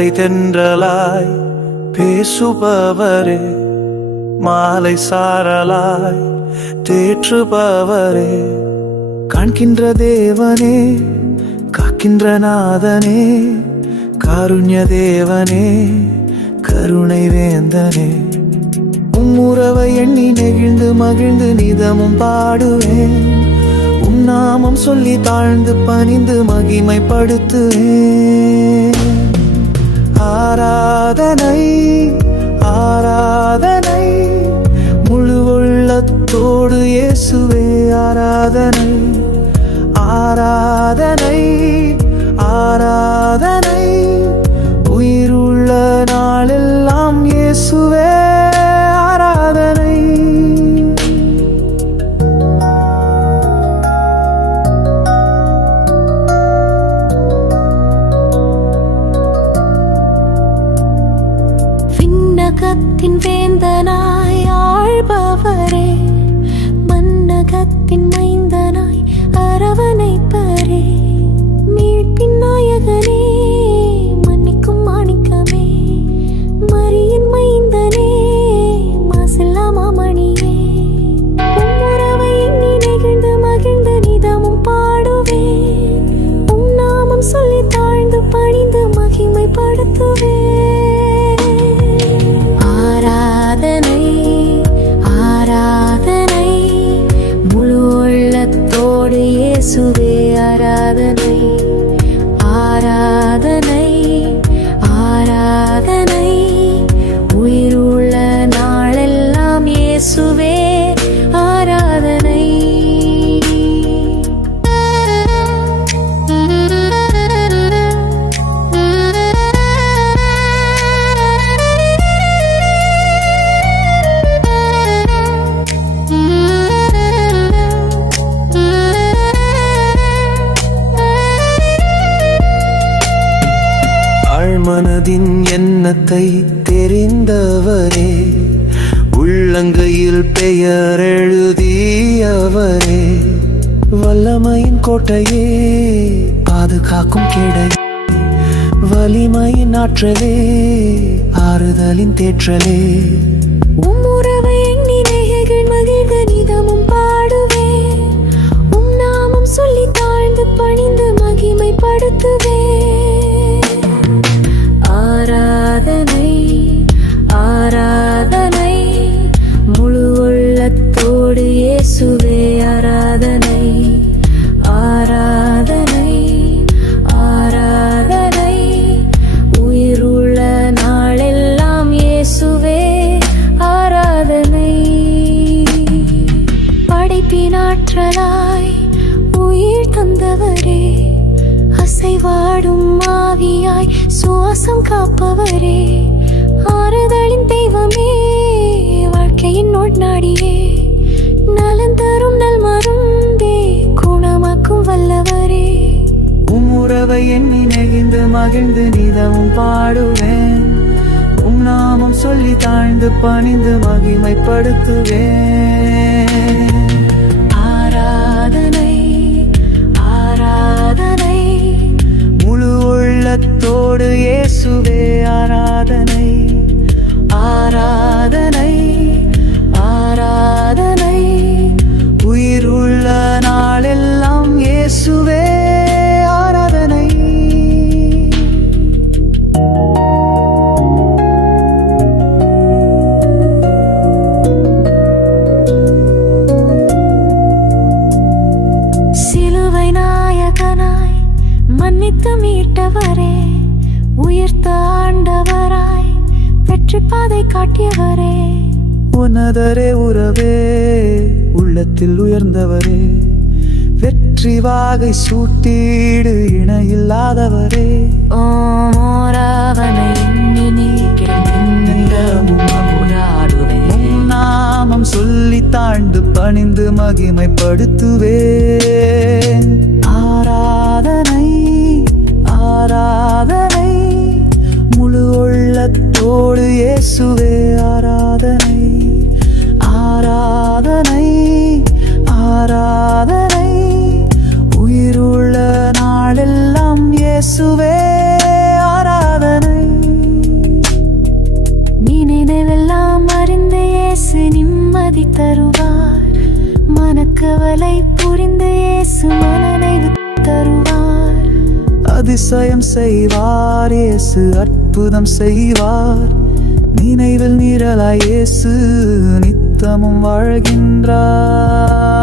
காலை தென்றலாய் பேசுபவரே, மாலை சாரலாய் தேற்றுபவரே, காண்கின்ற தேவனே, காக்கின்ற நாதனே, காருண்ய தேவனே, கருணை வேந்தனே, உம்முறவை எண்ணி நெகிழ்ந்து மகிழ்ந்து நிதமும் பாடுவேன். உம் நாமம் சொல்லி தாழ்ந்து பணிந்து மகிமைப்படுத்துவேன். ஆராதனை ஆராதனை முழு உள்ளத்தோடு இயேசுவே ஆராதனை. ஆராதனை ஆராதனை உயிருள்ள நாளெல்லாம் இயேசுவே ஆராதனை. விண்ணகத்தின் வேந்தனாய் ஆள்பவரே, மன்னகத்தின் மைந்தனாய் அரவணைப்பரே, மீட்பின் நாயகனே, மன்னிக்கும் மாணிக்கமே, மரியின் மைந்தனே, மாசில்லா மாமணியே, உம்முறவை எண்ணி நெகிழ்ந்து மகிழ்ந்து நிதமும் பாடுவேன். உம் நாமம் சொல்லி தாழ்ந்து பணிந்து மகிமைப்படுத்துவேன். ஆராதனை ஆராதனை முழு உள்ளத்தோடு இயேசுவே ஆராதனை. ஆராதனை ஆராதனை உயிருள்ள நாளெல்லாம் இயேசுவே ஆராதனை. ஆழ்மனதின் எண்ணத்தை தெரிந்தவரே, உள்ளங்கையில் பெயர் எழுதியவரே, வல்லமையின் கோட்டையே, பாதுகாக்கும் கிடை, வலிமையின் ஆற்றலே, ஆறுதலின் தேற்றலே, உம்முறவை எண்ணி நெகிழ்ந்து மகிழ்ந்து நிதமும் பாடுவேன். உம் நாமம் சொல்லி தாழ்ந்து பணிந்து மகிமைப்படுத்துவேன். ஆராதனை ஆராதனை முழு உள்ளத்தோடு இயேசுவே ஆராதனை. ஆராதனை ஆராதனை உயிருள்ள நாளெல்லாம் இயேசுவே ஆராதனை. படைப்பின் ஆற்றலாய் உயிர் தந்தவரே, அசைவாடும் ஆவியாய் சுவாசம் காப்பவரே, ஆறுதலின் தெய்வமே, வாழ்க்கையின் நோட்நாடியே, நலன் தரும் நல் மருந்தே, குணமாக்கும் வல்லவரே. உம்முறவை எண்ணி நெகிழ்ந்து மகிழ்ந்து நிதமும் பாடுவேன். உம் நாமம் சொல்லி தாழ்ந்து பணிந்து மகிமைப்படுத்துவேன். ஆராதனை ஆராதனை முழு உள்ளத்தோடு இயேசுவே ஆராதனை. ஆராதனை ஆராதனை உயிருள்ள நாளெல்லாம் இயேசுவே ஆராதனை. சிலுவை நாயகனாய் மன்னித்து மீட்டவரே, உயிர்த்த ஆண்டவராய் வெற்றி பாதை காட்டியவரே, உன்னதரே உறவே, உள்ளத்தில் உயர்ந்தவரே, வெற்றி வாகை சூட்டிடு இணையில்லாதவரே, ஓமோராவனை எண்ணி நீக்கிடுவேன். நாமம் சொல்லி தாழ்ந்து பணிந்து மகிமைப்படுத்துவேன். ஆராதனை ஆராதனை முழு உள்ளத்தோடு இயேசுவே ஆராதனை. ஆராதனை ஆராதனை உயிருள்ள நாளெல்லாம் இயேசுவே ஆராதனை. கவலை புரிந்து இயேசு மனநிறைவு தருவார். அதிசயம் செய்வார் இயேசு, அற்புதம் செய்வார். நினைவில் நிழலாய் இயேசு நித்தமும் வாழ்கின்றார்.